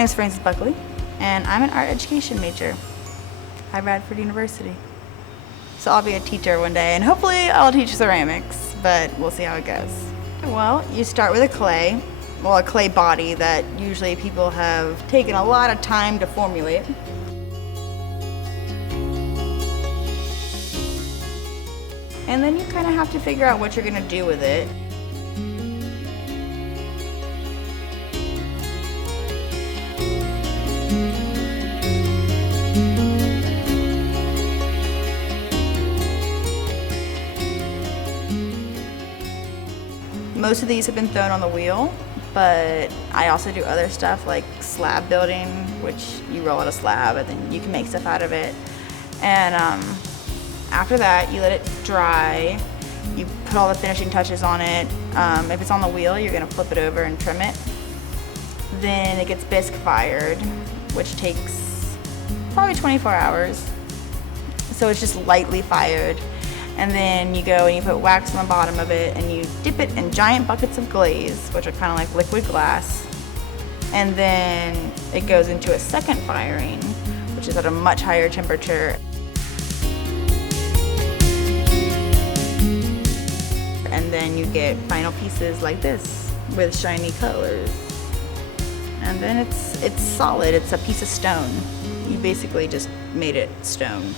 name is Frances Bucklay, and I'm an art education major at Radford University. So I'll be a teacher one day, and hopefully I'll teach ceramics, but we'll see how it goes. Well, you start with a clay body that usually people have taken a lot of time to formulate. And then you kind of have to figure out what you're going to do with it. Most of these have been thrown on the wheel, but I also do other stuff like slab building, which you roll out a slab and then you can make stuff out of it. And after that, you let it dry. You put all the finishing touches on it. If it's on the wheel, you're gonna flip it over and trim it. Then it gets bisque fired, which takes probably 24 hours. So it's just lightly fired. And then you go and you put wax on the bottom of it and you dip it in giant buckets of glaze, which are kind of like liquid glass. And then it goes into a second firing, which is at a much higher temperature. And then you get final pieces like this with shiny colors. And then it's solid, it's a piece of stone. You basically just made it stone.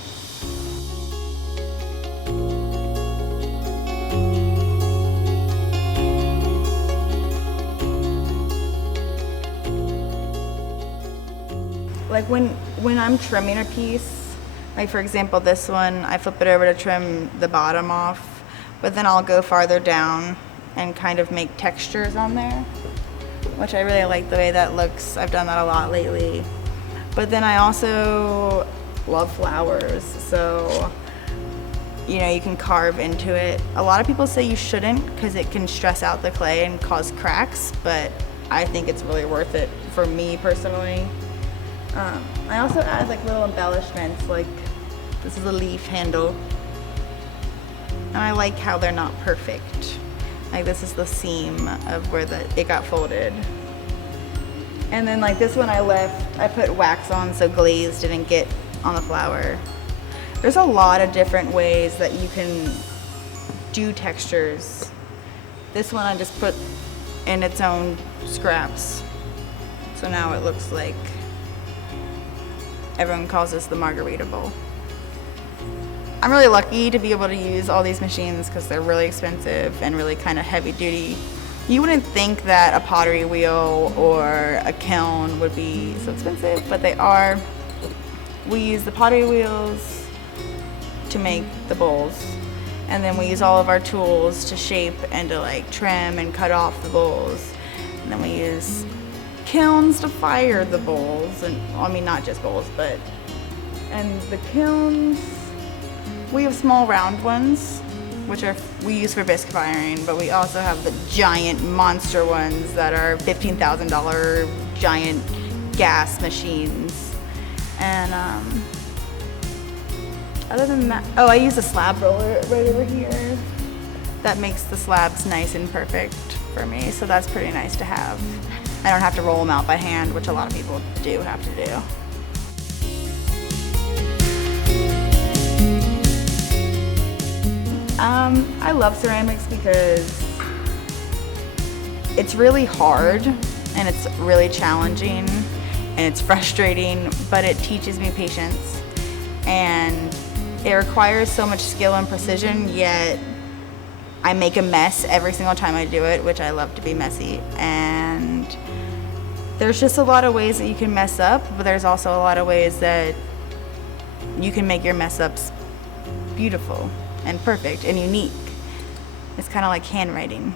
Like when I'm trimming a piece, like for example this one, I flip it over to trim the bottom off, but then I'll go farther down and kind of make textures on there, which I really like the way that looks. I've done that a lot lately. But then I also love flowers, so you know, you can carve into it. A lot of people say you shouldn't because it can stress out the clay and cause cracks, but I think it's really worth it for me personally. I also add like little embellishments, like this is a leaf handle. And I like how they're not perfect. Like this is the seam of where it got folded. And then like this one I put wax on so glaze didn't get on the flower. There's a lot of different ways that you can do textures. This one I just put in its own scraps. So now it looks like, everyone calls this the margarita bowl. I'm really lucky to be able to use all these machines because they're really expensive and really kind of heavy duty. You wouldn't think that a pottery wheel or a kiln would be so expensive, but they are. We use the pottery wheels to make the bowls, and then we use all of our tools to shape and to like trim and cut off the bowls. And then we use kilns to fire the bowls, and I mean not just bowls, and the kilns, we have small round ones, which we use for bisque firing, but we also have the giant monster ones that are $15,000 giant gas machines. And other than that, I use a slab roller right over here. That makes the slabs nice and perfect for me, so that's pretty nice to have. I don't have to roll them out by hand, which a lot of people do have to do. I love ceramics because it's really hard and it's really challenging and it's frustrating, but it teaches me patience and it requires so much skill and precision, yet I make a mess every single time I do it, which I love to be messy. And there's just a lot of ways that you can mess up, but there's also a lot of ways that you can make your mess ups beautiful and perfect and unique. It's kind of like handwriting.